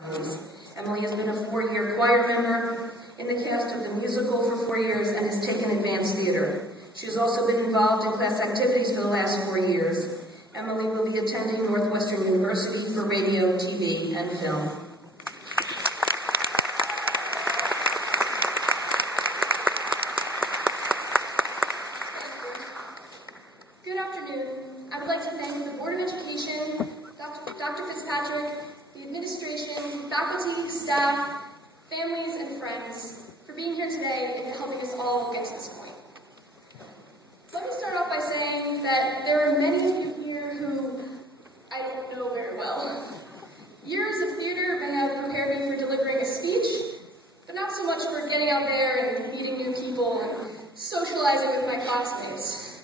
Emily has been a 4-year choir member in the cast of the musical for 4 years and has taken advanced theater. She has also been involved in class activities for the last 4 years. Emily will be attending Northwestern University for radio, TV, and film. Good afternoon. I would like to thank the Board of Education, Dr. Fitzpatrick, the administration, faculty, staff, families, and friends for being here today and helping us all get to this point. Let me start off by saying that there are many of you here who I don't know very well. Years of theater may have prepared me for delivering a speech, but not so much for getting out there and meeting new people and socializing with my classmates.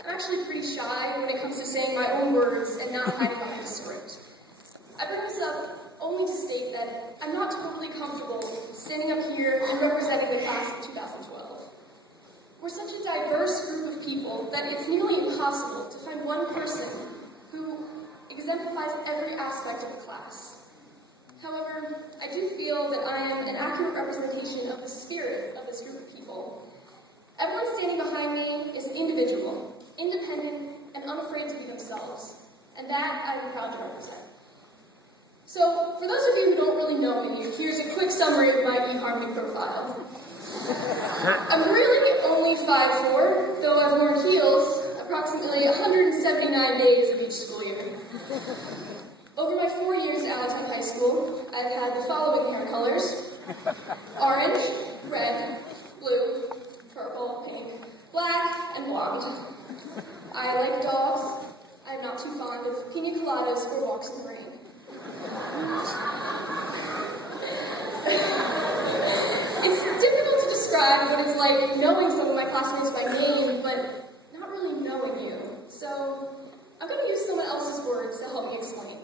I'm actually pretty shy when it comes to saying my own words and not hiding behind a script. I bring this up only to state that I'm not totally comfortable standing up here and representing the class of 2012. We're such a diverse group of people that it's nearly impossible to find one person who exemplifies every aspect of the class. However, I do feel that I am an accurate representation of the spirit of this group of people. Everyone standing behind me is an individual, independent, and unafraid to be themselves, and that I am proud to represent. So, for those of you who don't really know me, here's a quick summary of my eHarmony profile. I'm really only 5'4", though I've worn heels approximately 179 days of each school year. Over my 4 years at Allentown High School, I've had the following hair colors: orange, red, blue, purple, pink, black, and blonde. I like dogs. I'm not too fond of pina coladas or walks in the rain. It's difficult to describe what it's like knowing some of my classmates by name, but not really knowing you. So I'm going to use someone else's words to help me explain.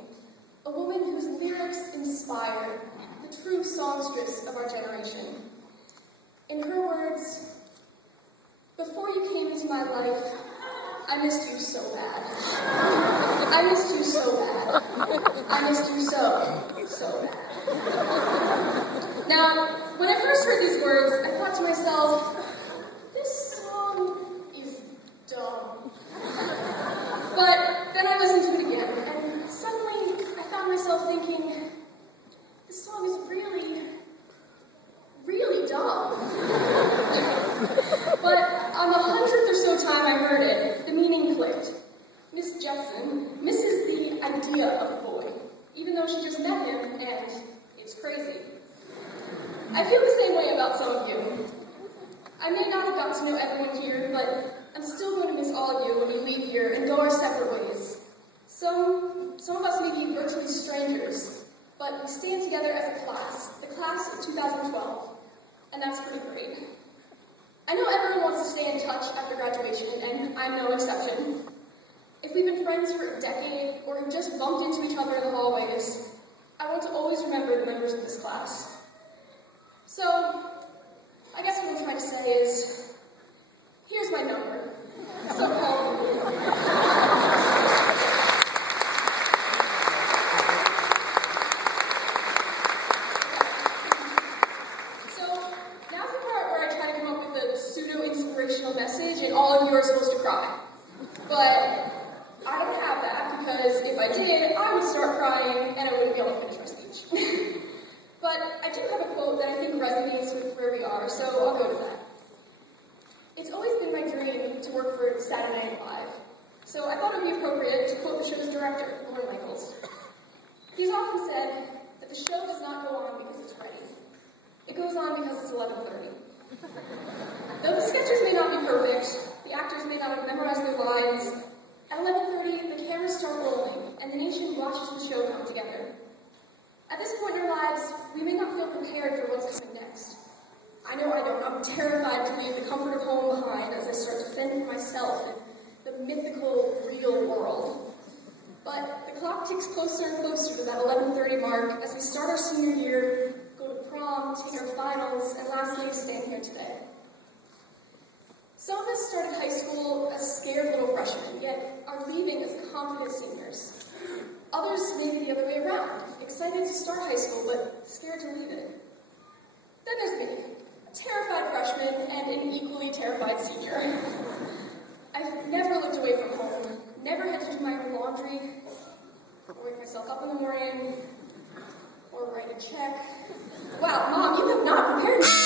A woman whose lyrics inspire the true songstress of our generation. In her words, "Before you came into my life, I missed you so bad. I missed you so bad. I missed you so bad." Now, when I first heard these words, I thought to myself, this song is dumb. But then I listened to it again, and suddenly I found myself thinking, this song is really, really dumb. But on the 100th or so time I heard it, the meaning clicked. Miss Jetson misses the idea of a boy, even though she just met him, and it's crazy. I feel the same way about some of you. I may not have gotten to know everyone here, but I'm still going to miss all of you when we leave here and go our separate ways. Some of us may be virtually strangers, but we stand together as a class, the class of 2012, and that's pretty great. I know everyone wants to stay in touch after graduation, and I'm no exception. If we've been friends for a decade, or have just bumped into each other in the hallways, I want to always remember the members of this class. So, I guess what I'm trying to say is, here's my number. So call me. So, now's the part where I try to come up with a pseudo-inspirational message, and all of you are supposed to cry. But I don't have that, because if I did, I would start crying, and I wouldn't be able to finish my speech. But I do have a quote that I think resonates with where we are, so I'll go to that. It's always been my dream to work for Saturday Night Live, so I thought it would be appropriate to quote the show's director, Lorne Michaels. He's often said that the show does not go on because it's ready. It goes on because it's 11:30. Though the sketches may not be perfect, the actors may not have memorized their lines, at 11:30 the cameras start rolling, and the nation watches the show come together. At this point in our lives, we may not feel prepared for what's coming next. I know I don't. I'm terrified to leave the comfort of home behind as I start to fend for myself in the mythical, real world. But the clock ticks closer and closer to that 11:30 mark as we start our senior year, go to prom, take our finals, and lastly, stand here today. Some of us started high school as scared little freshmen, yet are leaving as confident seniors. Others may be the other way around, excited to start high school but scared to leave it. Then there's me, a terrified freshman and an equally terrified senior. I've never lived away from home, never had to do my own laundry, or wake myself up in the morning, or write a check. Wow, Mom, you have not prepared me.